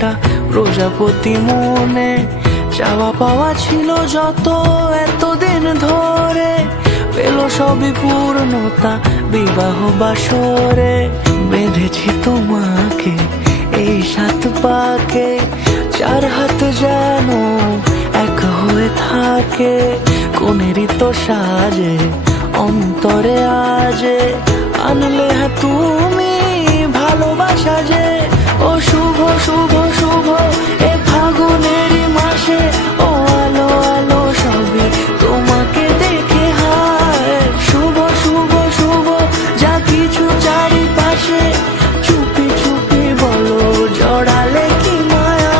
একটা প্রজাপতি মনে, চাওয়া পাওয়া ছিল যত এতদিন ধরে, পেল সবই পূর্ণতা বিবাহ বাসরে। বেঁধেছি তোমাকে এই 7 পাকে, 4 হাত যেন এক হয়ে থাকে। কোনেরই তো সাজে অন্তরে আজে, আনলে তুমি ভালোবাসা যে। ও শুভ শুভ শুভ এ ফাগুনেরই মাসে, ও আলো আলো সবই তোমাকে দেখে হায়। শুভ শুভ শুভ যা কিছু চারিপাশে, চুপি চুপি বলো জড়ালে কি মায়া।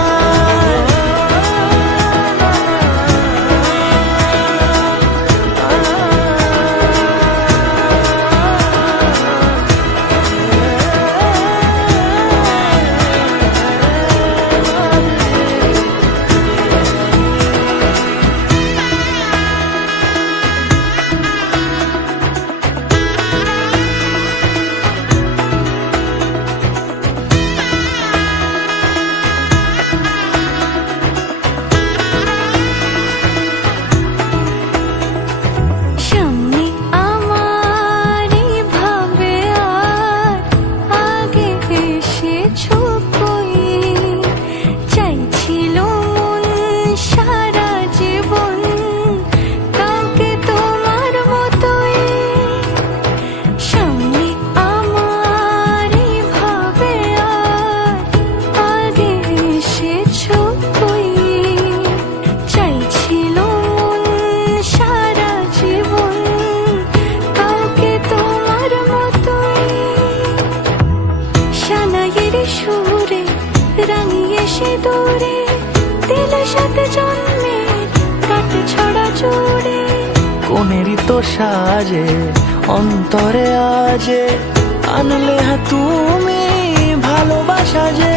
সুরে রাঙিয়ে সে দূরে দিল 7 জন্মের কাট ছড়া জুড়ে। কোনেরই তো সাজে অন্তরে আজে, আনলে তুমি ভালোবাসা যে।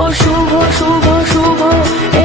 ও শুভ শুভ শুভ এ